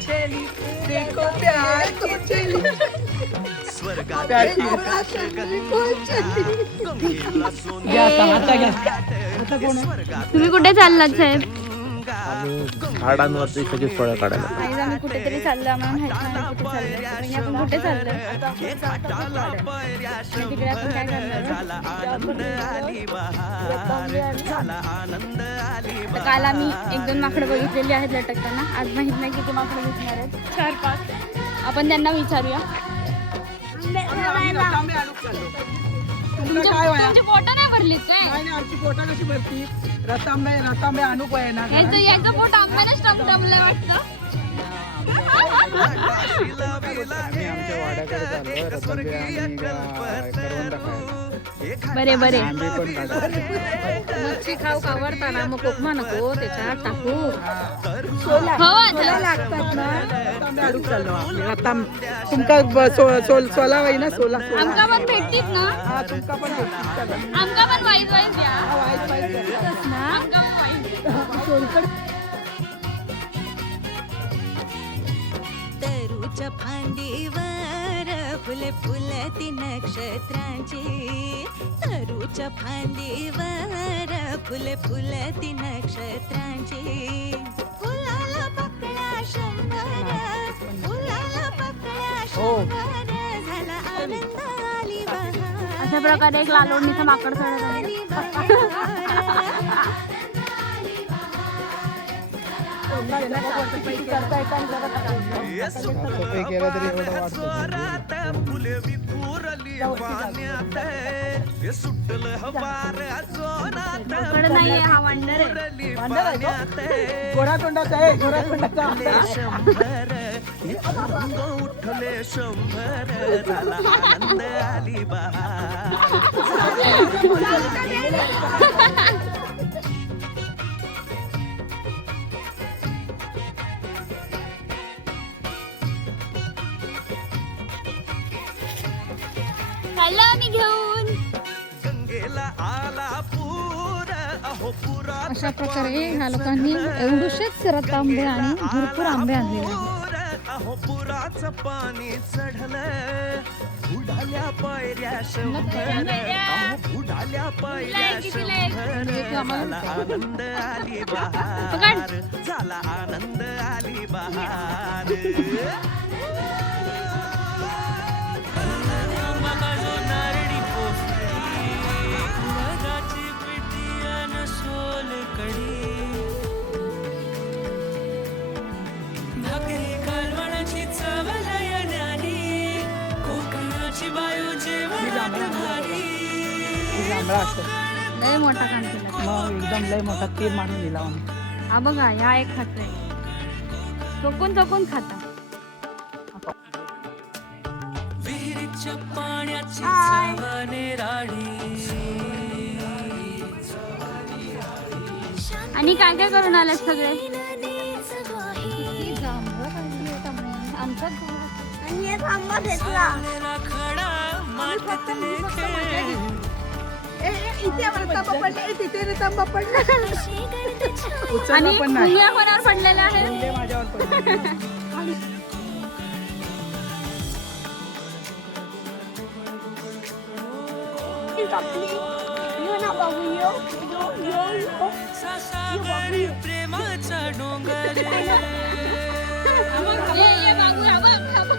चली देखो प्यार को चली प्यार की घ्या आता घ्या आता कोण आहे? तुम्ही कुठे चाललात साहेब? आम्ही झाडांवरती सगळी फळं काढायला. आज आम्ही कुठेतरी चाललो, आम्हाला माहित नाही कुठे चाललोय. म्हणजे आपण कुठे चाललोय? आणि तिकडे आपण काय करणार? तर काल आम्ही 1-2 माकडं बघितलेली आहेत लटकताना. आज माहित नाही किती माकडं दिसणार आहेत. 4-5. आपण त्यांना विचारूया. तुमची पोटं नाही भरलीत काय? नाही आमची पोटा कशी भरती? रतांबे आणू पाय ना. याचं पोट आंब्यानंच टमटमलंय वाटतं. आम्ही आमच्या वाड्याकडे चाललोय रतांबे आणि करवंद खायला. बरे बरे. आंबे पण काढायला. मच्छी खाऊ आवडताना मग कोकमा नको त्याच्यात टाकू. हो आता लागतात ना रतांबे आणू चाललो आम्ही. तुमका सोला वाई ना सोला आमका पण भेटतीत ना? हा तुमका पण भेटतील. आमका पण वाईट वाईट द्या वाईट वाईट ना. आमका पण वाईट. तरूच्या फांदीवर फुले फुलती नक्षत्रांची. तरूच्या फांदीवर फुले फुलती नक्षत्रांची. फुलाला पकड्या 100, फुलाला पकड्या 100, झाला आनंद आली बहार. अशा प्रकारे एक लालोडणीचं माकड चढत आहे. साफसफाई केला तरी एवढं वाटतं. इकडे नाहीये, हा वांडर आहे. गोरातोंडाचा आहे गोरातोंडाचा. उठले 100 झाला आनंद आली बहार. चाललो आम्ही घेऊन. गंगेला आला पूर अहो पुरा. अशा प्रकारे ह्या लोकांनी एवढेच रतांबे आणि भरपूर आंबे आणलेले आहेत. अहो पुराचं पाणी चढलं उडाल्या पायऱ्या 100. अहो उडाल्या पायऱ्या 100. झाला आनंद आली बहार. झाला आनंद आली बहार. जांभळा असतो लय मोठा कान केला. मग एकदम लय मोठा तीर मारून दिला आम्ही. हा बघा, ह्या एक खातोय. चोकून चोकून खाता. विहिरीच्या पाण्याची चवने राडी. आणि काय काय करून आले सगळे? खडा मातीतले खेळ. इथे रतांबा पडला तिथे रतांबा पडला. उचलला आणि पण नाही. मुंग्या कोणावर पडलेल्या आहेत? मुंग्या माझ्यावर पडले. प्रेमाचा डोंगर. ये, बाबू, हा बघ, हा बघ.